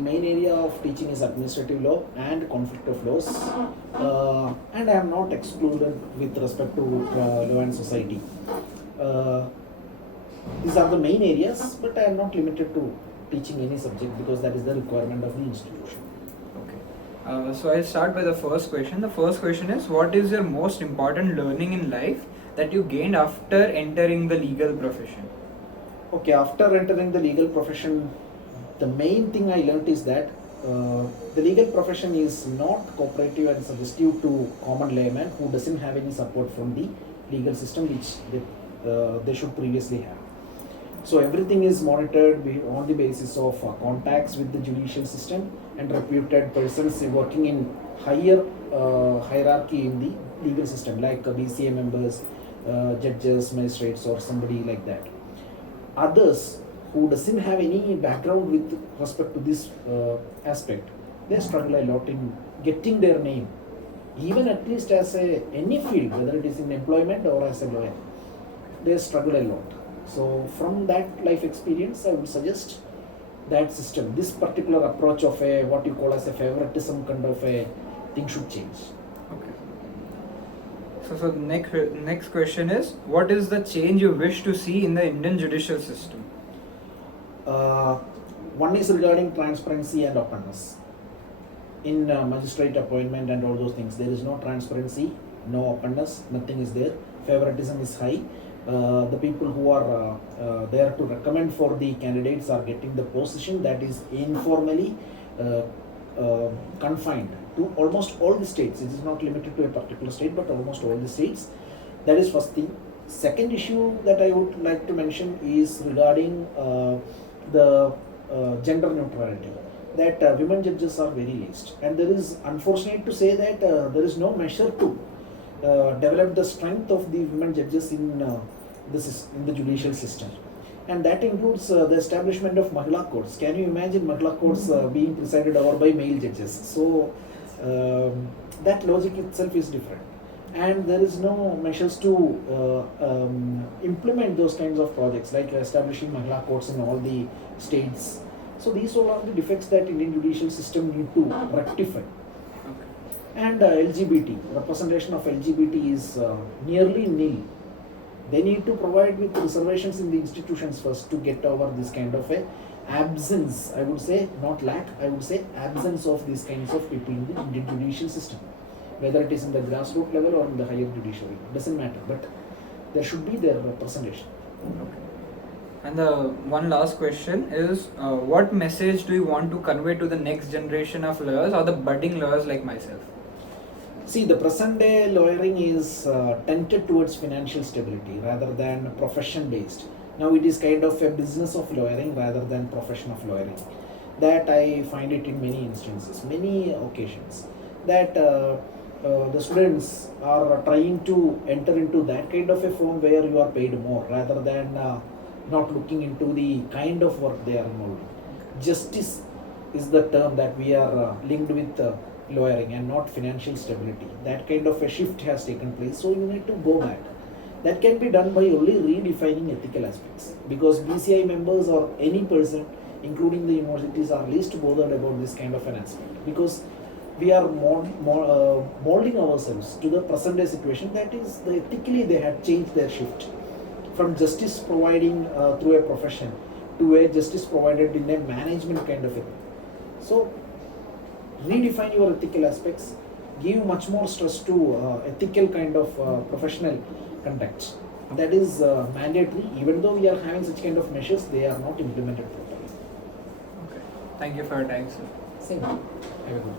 Main area of teaching is administrative law and conflict of laws, and I am not excluded with respect to law and society. These are the main areas, but I am not limited to teaching any subject because that is the requirement of the institution. Okay. So I'll start by the first question. The first question is, what is your most important learning in life that you gained after entering the legal profession? Okay, after entering the legal profession, the main thing I learnt is that the legal profession is not cooperative and suggestive to common layman who doesn't have any support from the legal system which they should previously have. So everything is monitored on the basis of contacts with the judicial system and reputed persons working in higher hierarchy in the legal system, like BCA members, judges, magistrates, or somebody like that. Others who doesn't have any background with respect to this aspect, they struggle a lot in getting their name, even at least as any field, whether it is in employment or as a lawyer, they struggle a lot. So from that life experience, I would suggest that system, this particular approach of a what you call as a favoritism kind of a thing should change. Okay. So the next question is, what is the change you wish to see in the Indian judicial system? One is regarding transparency and openness. In magistrate appointment and all those things, there is no transparency, no openness, nothing is there. Favoritism is high. The people who are there to recommend for the candidates are getting the position that is informally confined to almost all the states. It is not limited to a particular state, but almost all the states. That is first thing. Second issue that I would like to mention is regarding the gender neutrality. That women judges are very least, and there is, unfortunate to say, that there is no measure to develop the strength of the women judges in the judicial system, and that includes the establishment of Mahila courts. Can you imagine Mahila courts being presided over by male judges? So that logic itself is different, and there is no measures to implement those kinds of projects like establishing Mahila courts in all the states. So these all are the defects that Indian judicial system need to rectify. And LGBT, representation of LGBT is nearly nil. They need to provide with reservations in the institutions first to get over this kind of a absence, I would say, not lack, I would say absence of these kinds of people in the Indian judicial system. Whether it is in the grassroots level or in the higher judiciary, doesn't matter, but there should be their representation. Okay. And the one last question is, what message do you want to convey to the next generation of lawyers or the budding lawyers like myself? See, the present day lawyering is tended towards financial stability rather than profession based. Now it is kind of a business of lawyering rather than profession of lawyering. That I find it in many instances, many occasions, that the students are trying to enter into that kind of a firm where you are paid more rather than not looking into the kind of work they are involved in. Justice is the term that we are linked with lawyering and not financial stability. That kind of a shift has taken place, so you need to go back. That can be done by only redefining ethical aspects, because BCI members or any person, including the universities, are least bothered about this kind of an aspect, because we are molding ourselves to the present day situation. That is, ethically they have changed their shift from justice providing through a profession to a justice provided in a management kind of a thing. So redefine your ethical aspects, give much more stress to ethical kind of professional conduct. That is mandatory. Even though we are having such kind of measures, they are not implemented properly. Okay. Thank you for your time, sir. Same. Have a good one.